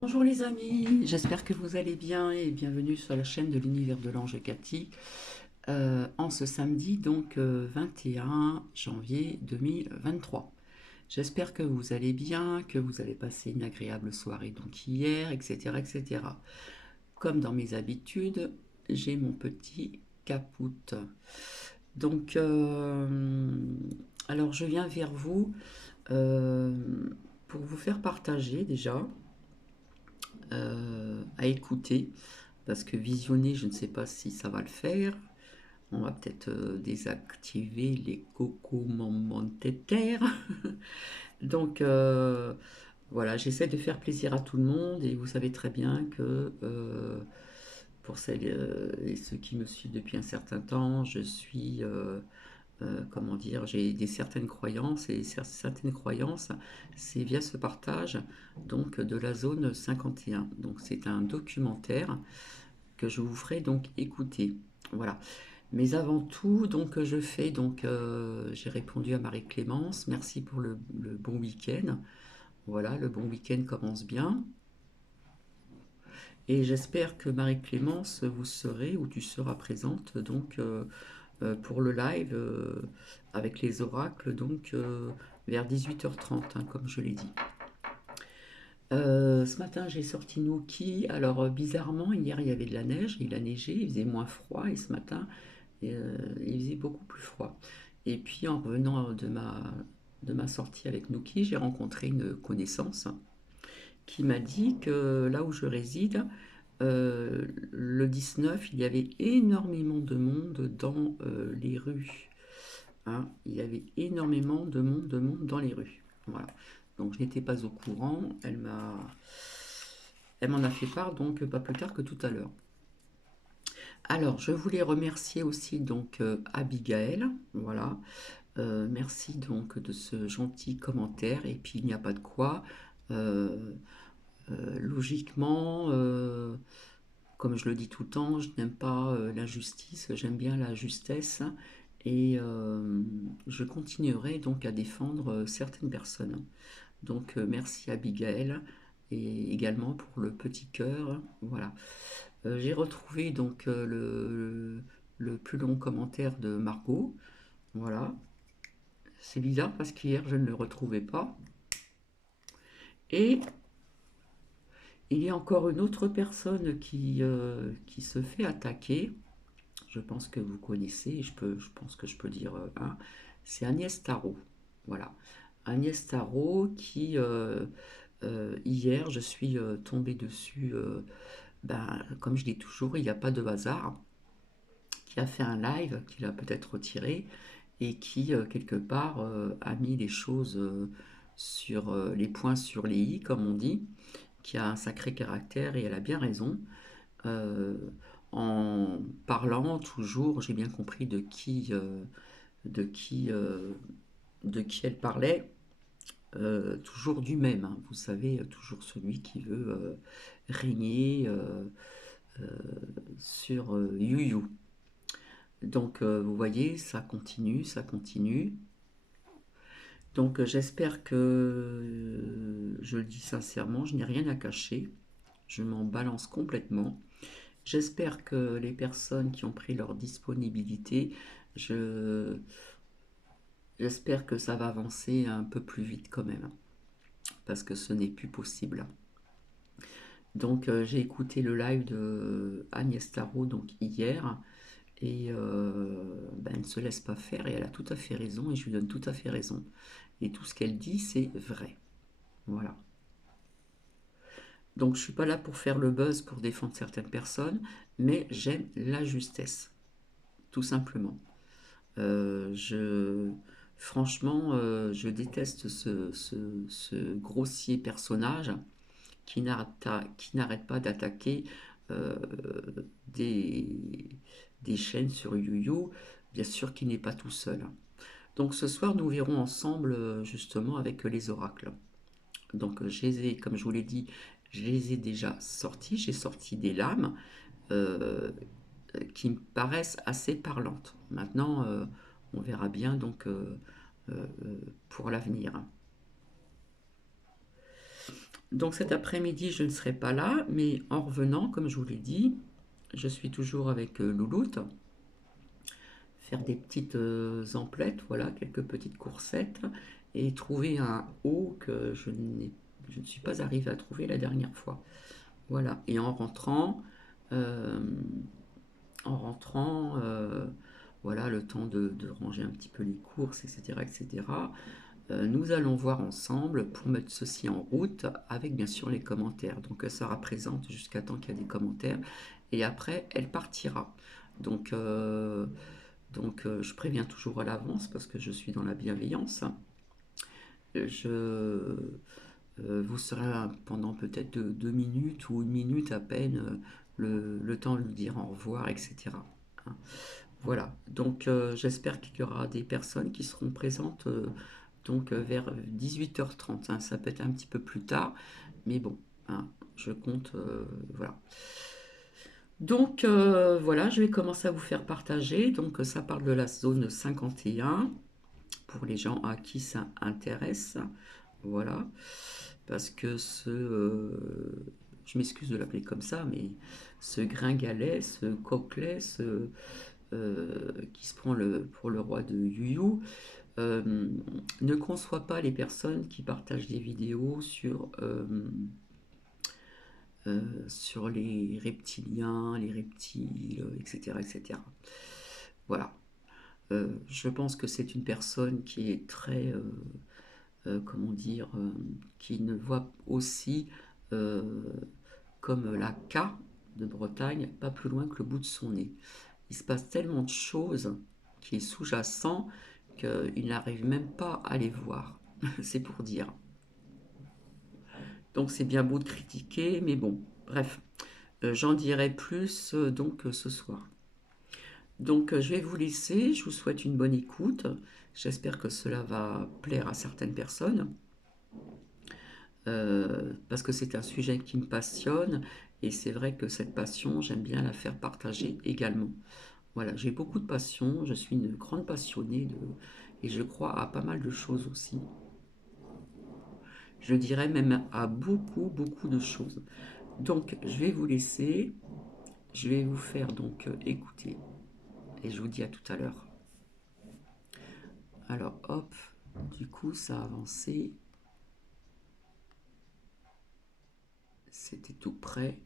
Bonjour les amis, j'espère que vous allez bien et bienvenue sur la chaîne de l'univers de l'ange Cathy en ce samedi 21 janvier 2023. J'espère que vous allez bien, que vous avez passé une agréable soirée donc hier, etc. etc. Comme dans mes habitudes, j'ai mon petit caput. Donc, alors je viens vers vous euh, pour vous faire partager déjà à écouter, parce que visionner, je ne sais pas si ça va le faire. On va peut-être désactiver les cocomamantétaires. Donc voilà, j'essaie de faire plaisir à tout le monde et vous savez très bien que pour celles et ceux qui me suivent depuis un certain temps, je suis comment dire, j'ai des certaines croyances et certaines croyances, c'est via ce partage donc de la zone 51. Donc c'est un documentaire que je vous ferai donc écouter. Voilà. Mais avant tout, donc je fais donc j'ai répondu à Marie-Clémence. Merci pour le bon week-end. Voilà, le bon week-end commence bien. Et j'espère que Marie-Clémence, vous serez ou tu seras présente donc pour le live avec les oracles donc vers 18h30, hein, comme je l'ai dit. Ce matin j'ai sorti Nookie. Alors bizarrement hier il y avait de la neige, il a neigé, il faisait moins froid et ce matin il faisait beaucoup plus froid. Et puis en revenant de ma sortie avec Nookie, j'ai rencontré une connaissance qui m'a dit que là où je réside, le 19, il y avait énormément de monde dans les rues. Hein. Il y avait énormément de monde dans les rues. Voilà. Donc je n'étais pas au courant. Elle m'en a fait part donc pas plus tard que tout à l'heure. Alors je voulais remercier aussi donc Abigail. Voilà. Merci donc de ce gentil commentaire. Et puis il n'y a pas de quoi. Euh, Logiquement, comme je le dis tout le temps, je n'aime pas l'injustice, j'aime bien la justesse et je continuerai donc à défendre certaines personnes. Donc merci Abigail et également pour le petit cœur. Voilà. J'ai retrouvé donc le plus long commentaire de Margot. Voilà. C'est bizarre parce qu'hier je ne le retrouvais pas. Et il y a encore une autre personne qui se fait attaquer. Je pense que vous connaissez, je pense que je peux dire, hein, c'est Agnès Tarot. Voilà. Agnès Tarot qui, hier, je suis tombée dessus, ben, comme je dis toujours, il n'y a pas de hasard, qui a fait un live, qu'il a peut-être retiré, et qui, quelque part, a mis les choses sur les points sur les i, comme on dit, qui a un sacré caractère, et elle a bien raison. Euh, En parlant toujours, j'ai bien compris de qui, euh, de qui elle parlait, toujours du même, hein. Vous savez, toujours celui qui veut régner euh, sur You. Donc, vous voyez, ça continue, ça continue. Donc, j'espère que, je le dis sincèrement, je n'ai rien à cacher. Je m'en balance complètement. J'espère que les personnes qui ont pris leur disponibilité, je, j'espère que ça va avancer un peu plus vite quand même, parce que ce n'est plus possible. Donc j'ai écouté le live de Agnès Tarot donc hier, et ben, elle ne se laisse pas faire et elle a tout à fait raison et je lui donne tout à fait raison. Et tout ce qu'elle dit, c'est vrai. Voilà. Donc je ne suis pas là pour faire le buzz pour défendre certaines personnes, mais j'aime la justesse, tout simplement. Je, franchement, je déteste ce grossier personnage qui n'arrête pas d'attaquer euh, des, des chaînes sur YouYou. Bien sûr qu'il n'est pas tout seul. Donc ce soir, nous verrons ensemble justement avec les oracles. Donc comme je vous l'ai dit, je les ai déjà sortis. J'ai sorti des lames euh, qui me paraissent assez parlantes. Maintenant, on verra bien donc pour l'avenir. Donc cet après-midi, je ne serai pas là, mais en revenant, comme je vous l'ai dit, je suis toujours avec Louloute, faire des petites emplettes, voilà, quelques petites coursettes, et trouver un haut que je ne suis pas arrivée à trouver la dernière fois. Voilà, et euh, en rentrant, voilà, le temps de ranger un petit peu les courses, etc., etc., nous allons voir ensemble pour mettre ceci en route avec bien sûr les commentaires. Donc elle sera présente jusqu'à temps qu'il y a des commentaires et après elle partira. Donc, je préviens toujours à l'avance parce que je suis dans la bienveillance. Vous serez pendant peut-être 2 minutes ou 1 minute à peine le temps de lui dire au revoir, etc. Hein. Voilà, donc j'espère qu'il y aura des personnes qui seront présentes vers 18h30. Hein. Ça peut être un petit peu plus tard, mais bon, hein, je compte, voilà. Donc voilà, je vais commencer à vous faire partager. Donc ça parle de la zone 51 pour les gens à qui ça intéresse. Voilà, parce que je m'excuse de l'appeler comme ça, mais ce gringalet, ce coquelet, qui se prend pour le roi de Yu, euh, ne conçoit pas les personnes qui partagent des vidéos sur les reptiliens, les reptiles, etc., etc. Voilà. Je pense que c'est une personne qui est très, comment dire, qui ne voit aussi, euh, comme la K de Bretagne, pas plus loin que le bout de son nez. Il se passe tellement de choses qui est sous-jacent qu'il n'arrive même pas à les voir. C'est pour dire. Donc c'est bien beau de critiquer, mais bon, bref. J'en dirai plus ce soir. Donc je vais vous laisser, je vous souhaite une bonne écoute. J'espère que cela va plaire à certaines personnes, parce que c'est un sujet qui me passionne, et c'est vrai que cette passion, j'aime bien la faire partager également. Voilà, j'ai beaucoup de passion, je suis une grande passionnée et je crois à pas mal de choses aussi. Je dirais même à beaucoup, beaucoup de choses. Donc, je vais vous laisser, je vais vous faire écouter et je vous dis à tout à l'heure. Alors, hop, du coup, ça a avancé, c'était tout prêt.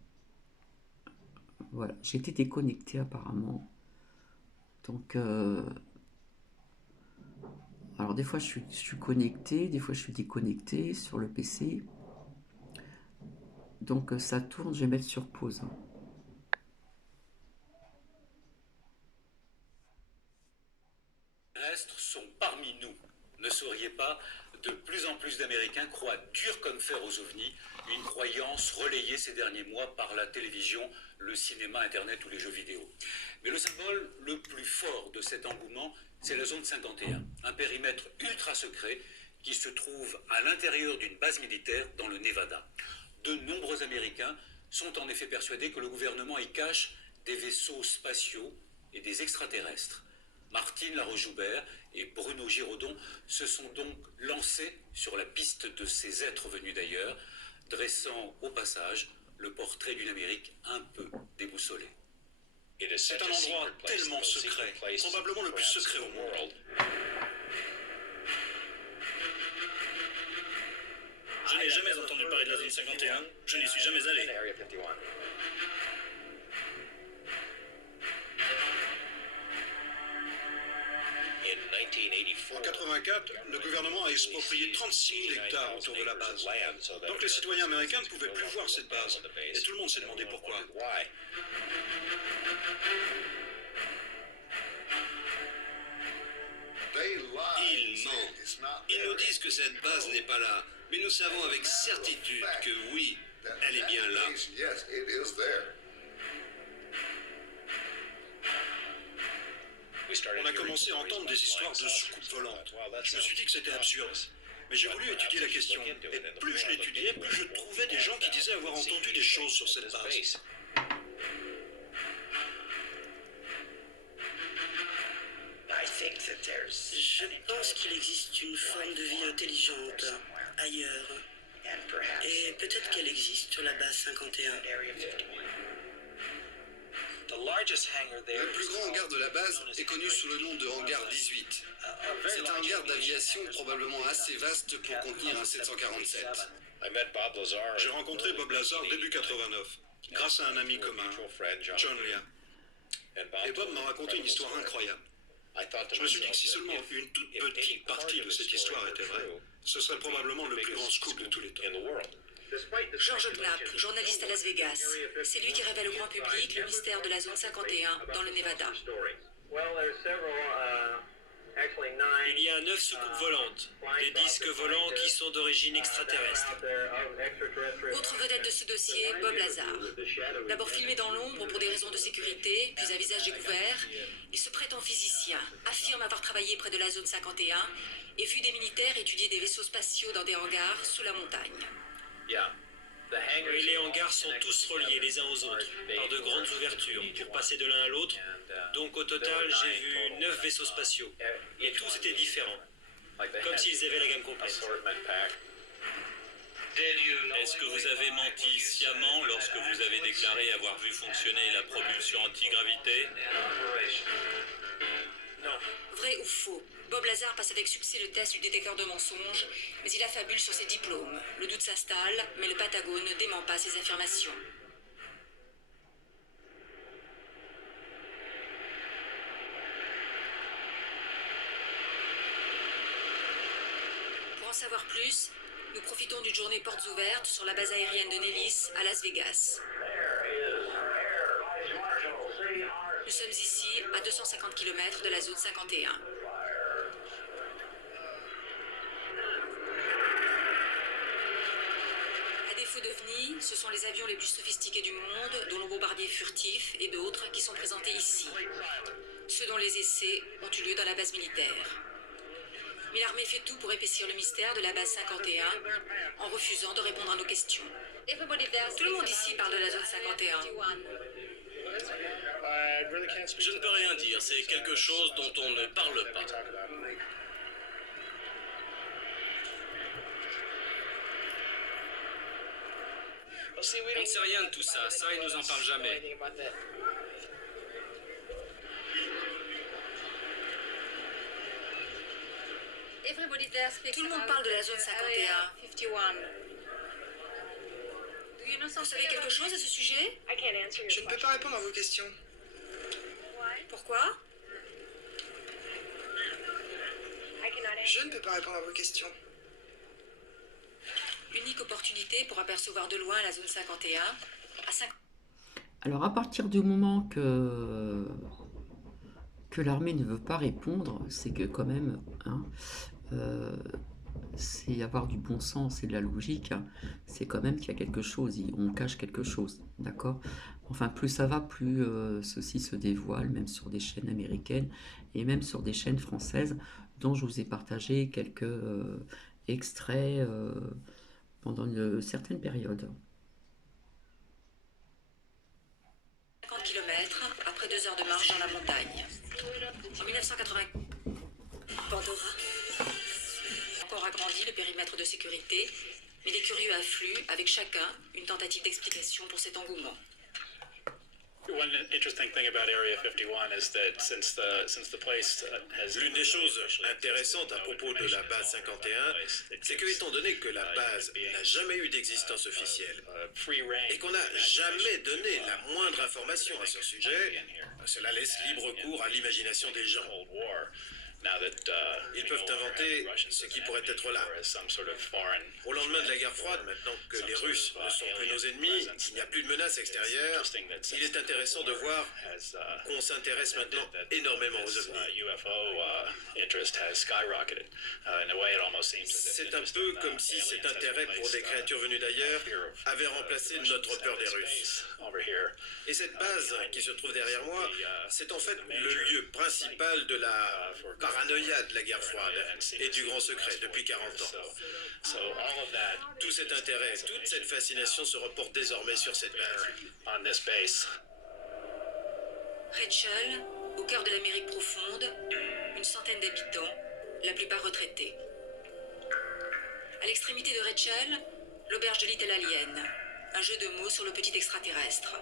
Voilà, j'étais déconnecté apparemment. Donc, alors des fois je suis connecté, des fois je suis déconnecté sur le PC. Donc ça tourne, je vais mettre sur pause. Terrestres sont parmi nous. Ne sauriez pas, de plus en plus d'Américains croient dur comme fer aux ovnis, une croyance relayée ces derniers mois par la télévision, le cinéma, Internet ou les jeux vidéo. Mais le symbole le plus fort de cet engouement, c'est la zone 51, un périmètre ultra secret qui se trouve à l'intérieur d'une base militaire dans le Nevada. De nombreux Américains sont en effet persuadés que le gouvernement y cache des vaisseaux spatiaux et des extraterrestres. Martine Laroche-Joubert et Bruno Giraudon se sont donc lancés sur la piste de ces êtres venus d'ailleurs, dressant au passage le portrait d'une Amérique un peu déboussolée. C'est un endroit tellement secret, probablement le plus secret au monde. Je n'ai jamais entendu parler de la zone 51, je n'y suis jamais allé. En 84, le gouvernement a exproprié 36 000 hectares autour de la base. Donc les citoyens américains ne pouvaient plus voir cette base. Et tout le monde s'est demandé pourquoi. Ils mentent. Ils nous disent que cette base n'est pas là. Mais nous savons avec certitude que oui, elle est bien là. On a commencé à entendre des histoires de soucoupes volantes. Je me suis dit que c'était absurde. Mais j'ai voulu étudier la question. Et plus je l'étudiais, plus je trouvais des gens qui disaient avoir entendu des choses sur cette base. Je pense qu'il existe une forme de vie intelligente ailleurs. Et peut-être qu'elle existe sur la base 51. Le plus grand hangar de la base est connu sous le nom de hangar 18. C'est un hangar d'aviation probablement assez vaste pour contenir un 747. J'ai rencontré Bob Lazar début 89, grâce à un ami commun, John Liam. Et Bob m'a raconté une histoire incroyable. Je me suis dit que si seulement une toute petite partie de cette histoire était vraie, ce serait probablement le plus grand scoop de tous les temps. George Knapp, journaliste à Las Vegas. C'est lui qui révèle au grand public le mystère de la zone 51 dans le Nevada. Il y a 9 soucoupes volantes, des disques volants qui sont d'origine extraterrestre. Autre vedette de ce dossier, Bob Lazar. D'abord filmé dans l'ombre pour des raisons de sécurité, puis à visage découvert, il se prétend physicien, affirme avoir travaillé près de la zone 51 et vu des militaires étudier des vaisseaux spatiaux dans des hangars sous la montagne. Et les hangars sont tous reliés les uns aux autres par de grandes ouvertures pour passer de l'un à l'autre. Donc au total, j'ai vu 9 vaisseaux spatiaux. Et tous étaient différents, comme s'ils avaient la gamme complète. Est-ce que vous avez menti sciemment lorsque vous avez déclaré avoir vu fonctionner la propulsion antigravité? Vrai ou faux? Bob Lazar passe avec succès le test du détecteur de mensonges, mais il affabule sur ses diplômes. Le doute s'installe, mais le Pentagone ne dément pas ses affirmations. Pour en savoir plus, nous profitons d'une journée portes ouvertes sur la base aérienne de Nellis à Las Vegas. Nous sommes ici à 250 km de la zone 51. À défaut d'OVNI, ce sont les avions les plus sophistiqués du monde, dont le bombardier furtif et d'autres, qui sont présentés ici. Ceux dont les essais ont eu lieu dans la base militaire. Mais l'armée fait tout pour épaissir le mystère de la base 51 en refusant de répondre à nos questions. Tout le monde ici parle de la zone 51. Je ne peux rien dire, c'est quelque chose dont on ne parle pas. On ne sait rien de tout ça, ça ils nous en parlent jamais. Tout le monde parle de la zone 51. Vous savez quelque chose à ce sujet? Je ne peux pas répondre à vos questions. Pourquoi? Je ne peux pas répondre à vos questions. Unique opportunité pour apercevoir de loin la zone 51 à 5. Alors à partir du moment que l'armée ne veut pas répondre, c'est que quand même, hein, c'est avoir du bon sens et de la logique, hein, c'est quand même qu'il y a quelque chose, on cache quelque chose, d'accord? Enfin, plus ça va, plus ceci se dévoile, même sur des chaînes américaines et même sur des chaînes françaises, dont je vous ai partagé quelques extraits pendant une certaine période. 50 km après 2 heures de marche dans la montagne. En 1980, Pandora a encore agrandi le périmètre de sécurité, mais les curieux affluent avec chacun une tentative d'explication pour cet engouement. L'une des choses intéressantes à propos de la base 51, c'est que étant donné que la base n'a jamais eu d'existence officielle et qu'on n'a jamais donné la moindre information à ce sujet, cela laisse libre cours à l'imagination des gens. Ils peuvent inventer ce qui pourrait être là. Au lendemain de la guerre froide, maintenant que les Russes ne sont plus nos ennemis, qu'il n'y a plus de menaces extérieures, il est intéressant de voir qu'on s'intéresse maintenant énormément aux ovnis. C'est un peu comme si cet intérêt pour des créatures venues d'ailleurs avait remplacé notre peur des Russes. Et cette base qui se trouve derrière moi, c'est en fait le lieu principal de la paranoïa de la guerre froide et du grand secret depuis 40 ans. Tout cet intérêt, toute cette fascination se reporte désormais sur cette base. Rachel, au cœur de l'Amérique profonde, une centaine d'habitants, la plupart retraités. À l'extrémité de Rachel, L'auberge de Little Alien. Un jeu de mots sur le petit extraterrestre.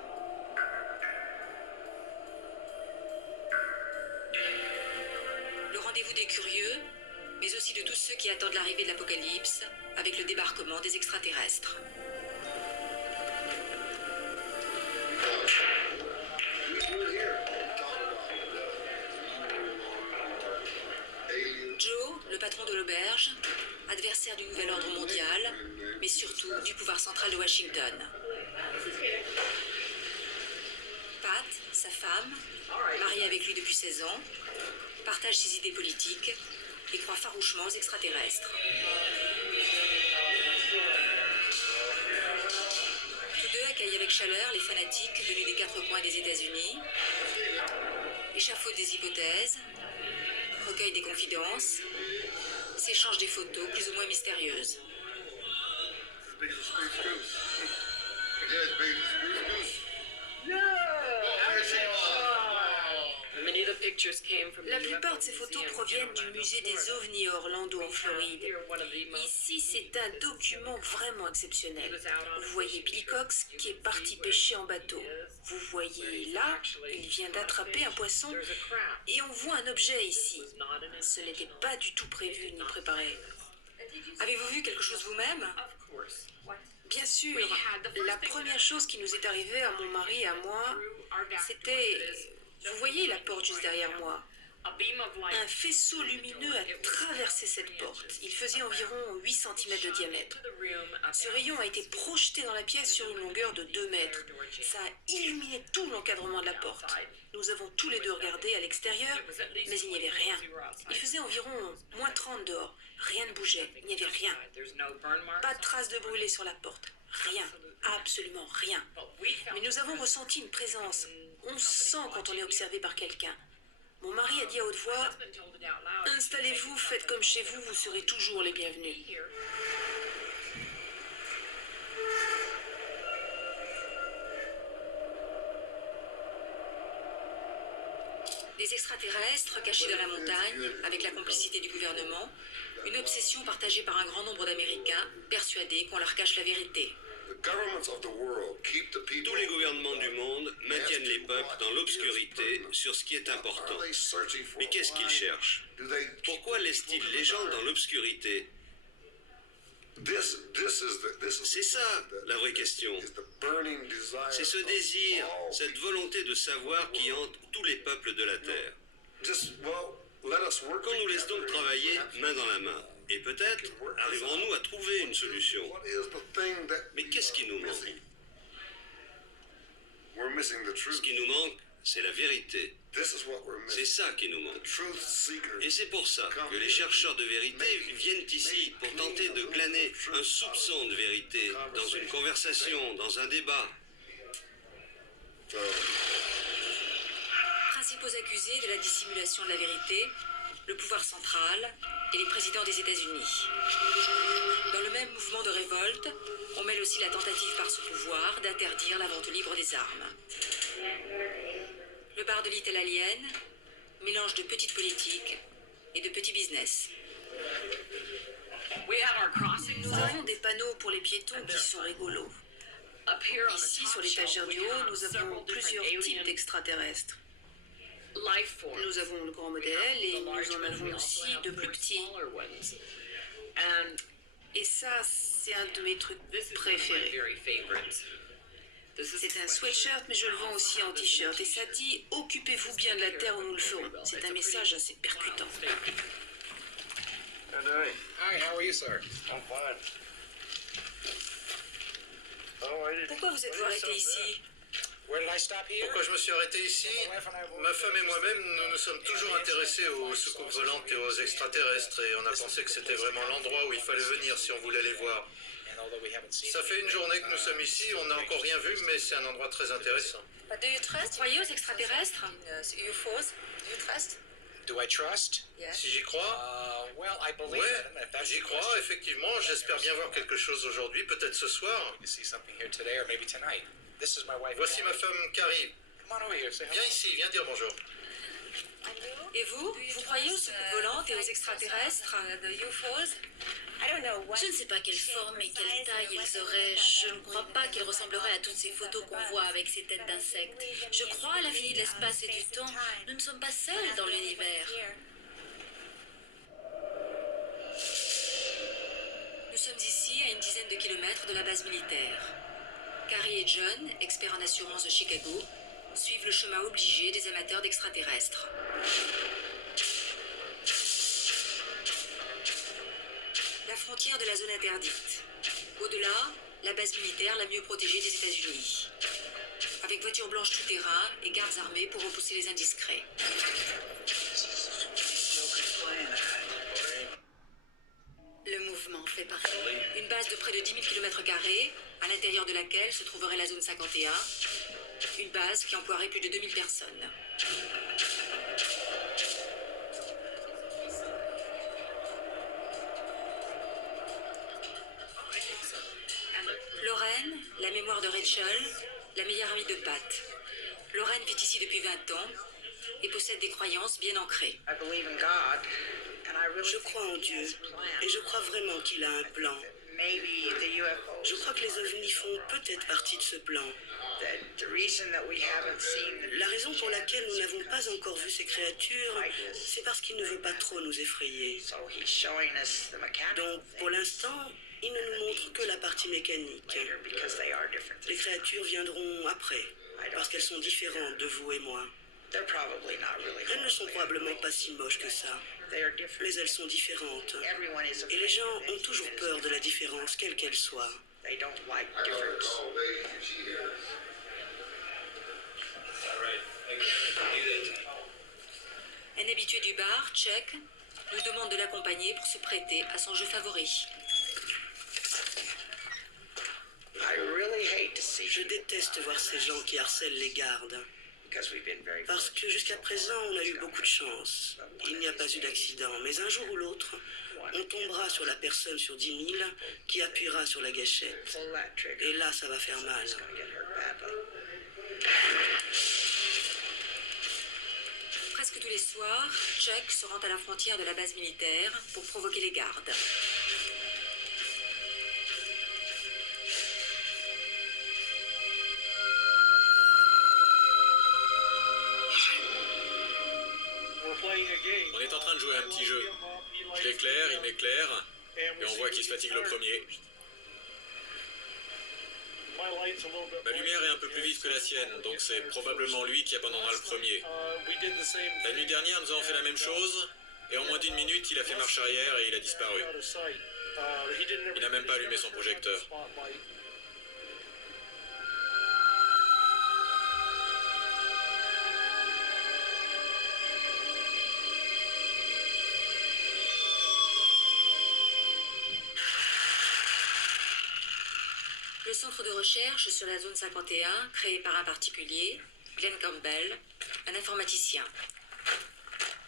Le rendez-vous des curieux, mais aussi de tous ceux qui attendent l'arrivée de l'apocalypse avec le débarquement des extraterrestres. Joe, le patron de l'auberge, adversaire du nouvel ordre mondial, mais surtout du pouvoir central de Washington. Pat, sa femme, mariée avec lui depuis 16 ans, partage ses idées politiques et croit farouchement aux extraterrestres. Tous deux accueillent avec chaleur les fanatiques venus des quatre coins des États-Unis, échafaudent des hypothèses, recueillent des confidences, s'échangent des photos plus ou moins mystérieuses. La plupart de ces photos proviennent du musée des ovnis à Orlando en Floride. Ici, c'est un document vraiment exceptionnel. Vous voyez Billy Cox qui est parti pêcher en bateau. Vous voyez là, il vient d'attraper un poisson et on voit un objet ici. Ce n'était pas du tout prévu ni préparé. Avez-vous vu quelque chose vous-même? Bien sûr, la première chose qui nous est arrivée à mon mari et à moi, c'était... Vous voyez la porte juste derrière moi? Un faisceau lumineux a traversé cette porte. Il faisait environ 8 cm de diamètre. Ce rayon a été projeté dans la pièce sur une longueur de 2 mètres. Ça a illuminé tout l'encadrement de la porte. Nous avons tous les deux regardé à l'extérieur, mais il n'y avait rien. Il faisait environ moins 30 dehors. Rien ne bougeait, il n'y avait rien. Pas de traces de brûlé sur la porte. Rien, absolument rien. Mais nous avons ressenti une présence. On sent quand on est observé par quelqu'un. Mon mari a dit à haute voix, « Installez-vous, faites comme chez vous, vous serez toujours les bienvenus. » Des extraterrestres cachés dans la montagne, avec la complicité du gouvernement, une obsession partagée par un grand nombre d'Américains, persuadés qu'on leur cache la vérité. Tous les gouvernements du monde maintiennent les peuples dans l'obscurité sur ce qui est important. Mais qu'est-ce qu'ils cherchent? Pourquoi laissent-ils les gens dans l'obscurité? C'est ça, la vraie question. C'est ce désir, cette volonté de savoir qui hante tous les peuples de la Terre. Qu'on nous laisse donc travailler main dans la main. Et peut-être arriverons-nous à trouver une solution. Mais qu'est-ce qui nous manque? Ce qui nous manque, c'est la vérité. C'est ça qui nous manque. Et c'est pour ça que les chercheurs de vérité viennent ici pour tenter de glaner un soupçon de vérité dans une conversation, dans un débat. Principaux accusés de la dissimulation de la vérité, le pouvoir central et les présidents des États-Unis. Dans le même mouvement de révolte, on mêle aussi la tentative par ce pouvoir d'interdire la vente libre des armes. Le bar de Little Alien, mélange de petite politique et de petit business. Nous avons des panneaux pour les piétons qui sont rigolos. Ici, sur l'étagère du haut, nous avons plusieurs types d'extraterrestres. Nous avons le grand modèle et nous en avons aussi de plus petits. Et ça, c'est un de mes trucs préférés. C'est un sweatshirt, mais je le vends aussi en t-shirt. Et ça dit « Occupez-vous bien de la terre où nous le ferons ». C'est un message assez percutant. Pourquoi vous êtes-vous arrêté ici? Pourquoi je me suis arrêté ici? Ma femme et moi-même, nous nous sommes toujours intéressés aux soucoupes volantes et aux extraterrestres et on a pensé que c'était vraiment l'endroit où il fallait venir si on voulait les voir. Ça fait une journée que nous sommes ici, on n'a encore rien vu, mais c'est un endroit très intéressant. Vous croyez aux extraterrestres? Si j'y crois? Ouais, j'y crois, effectivement. J'espère bien voir quelque chose aujourd'hui, peut-être ce soir. Voici ma femme Carrie. Viens ici, viens dire bonjour. Et vous? Vous croyez aux soucoupes volantes et aux extraterrestres? Je ne sais pas quelle forme et quelle taille ils auraient. Je ne crois pas qu'ils ressembleraient à toutes ces photos qu'on voit avec ces têtes d'insectes. Je crois à l'infini de l'espace et du temps. Nous ne sommes pas seuls dans l'univers. Nous sommes ici à une dizaine de kilomètres de la base militaire. Carrie et John, experts en assurance de Chicago, suivent le chemin obligé des amateurs d'extraterrestres. La frontière de la zone interdite. Au-delà, la base militaire la mieux protégée des États-Unis. Avec voitures blanches tout-terrain et gardes armés pour repousser les indiscrets. Le mouvement fait partie. Une base de près de 10 000 km², à l'intérieur de laquelle se trouverait la zone 51. Une base qui emploierait plus de 2000 personnes. Lorraine, la mémoire de Rachel, la meilleure amie de Pat. Lorraine vit ici depuis 20 ans et possède des croyances bien ancrées. Je crois en Dieu et je crois vraiment qu'il a un plan. Je crois que les ovnis font peut-être partie de ce plan. La raison pour laquelle nous n'avons pas encore vu ces créatures, c'est parce qu'il ne veut pas trop nous effrayer. Donc, pour l'instant, il ne nous montre que la partie mécanique. Les créatures viendront après, parce qu'elles sont différentes de vous et moi. Elles ne sont probablement pas si moches que ça, mais elles sont différentes. Et les gens ont toujours peur de la différence, quelle qu'elle soit. Un habitué du bar, Chuck, nous demande de l'accompagner pour se prêter à son jeu favori. Je déteste voir ces gens qui harcèlent les gardes. Parce que jusqu'à présent, on a eu beaucoup de chance. Il n'y a pas eu d'accident, mais un jour ou l'autre, on tombera sur la personne sur 10 000 qui appuiera sur la gâchette. Et là, ça va faire mal. Presque tous les soirs, Chuck se rend à la frontière de la base militaire pour provoquer les gardes. On est en train de jouer à un petit jeu. Je l'éclaire, il m'éclaire, et on voit qui se fatigue le premier. Ma lumière est un peu plus vive que la sienne, donc c'est probablement lui qui abandonnera le premier. La nuit dernière, nous avons fait la même chose, et en moins d'1 minute, il a fait marche arrière et il a disparu. Il n'a même pas allumé son projecteur. Le centre de recherche sur la zone 51, créé par un particulier, Glenn Campbell, un informaticien.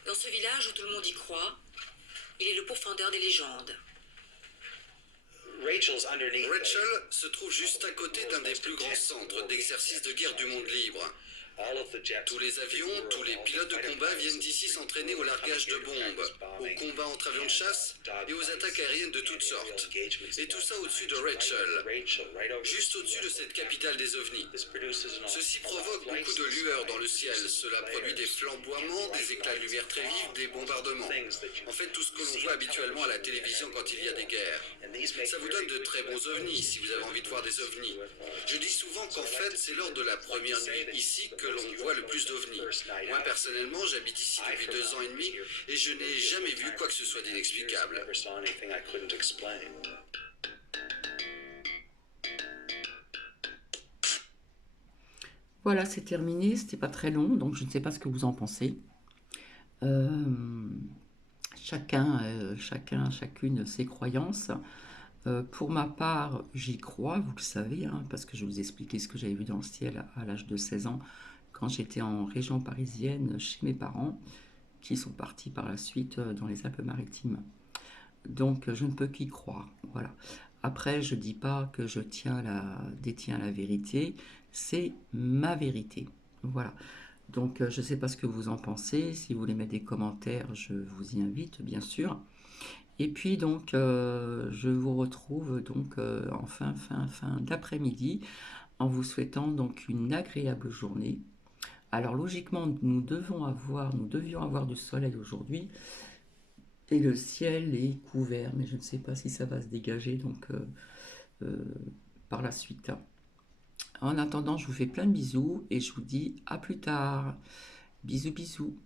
Dans ce village où tout le monde y croit, il est le pourfendeur des légendes. Rachel se trouve juste à côté d'un des plus grands centres d'exercice de guerre du monde libre. Tous les avions, tous les pilotes de combat viennent d'ici s'entraîner au largage de bombes, aux combats entre avions de chasse et aux attaques aériennes de toutes sortes. Et tout ça au-dessus de Rachel, juste au-dessus de cette capitale des ovnis. Ceci provoque beaucoup de lueurs dans le ciel. Cela produit des flamboiements, des éclats de lumière très vifs, des bombardements. En fait, tout ce que l'on voit habituellement à la télévision quand il y a des guerres. Ça vous donne de très bons ovnis si vous avez envie de voir des ovnis. Je dis souvent qu'en fait, c'est lors de la première nuit ici que l'on voit le plus d'ovnis. Moi, personnellement, j'habite ici depuis 2 ans et demi et je n'ai jamais vu quoi que ce soit d'inexplicable. Voilà, c'est terminé, c'était pas très long, donc je ne sais pas ce que vous en pensez. Chacune ses croyances. Pour ma part, j'y crois, vous le savez, hein, parce que je vous ai expliqué ce que j'avais vu dans le ciel à l'âge de 16 ans, quand j'étais en région parisienne chez mes parents, qui sont partis par la suite dans les Alpes-Maritimes. Donc, je ne peux qu'y croire, voilà. Après, je ne dis pas que je détiens la vérité, c'est ma vérité, voilà. Donc, je ne sais pas ce que vous en pensez. Si vous voulez mettre des commentaires, je vous y invite, bien sûr. Et puis donc, je vous retrouve donc en fin d'après-midi en vous souhaitant donc une agréable journée. Alors logiquement, nous devions avoir du soleil aujourd'hui et le ciel est couvert, mais je ne sais pas si ça va se dégager donc par la suite. En attendant, je vous fais plein de bisous et je vous dis à plus tard. Bisous bisous.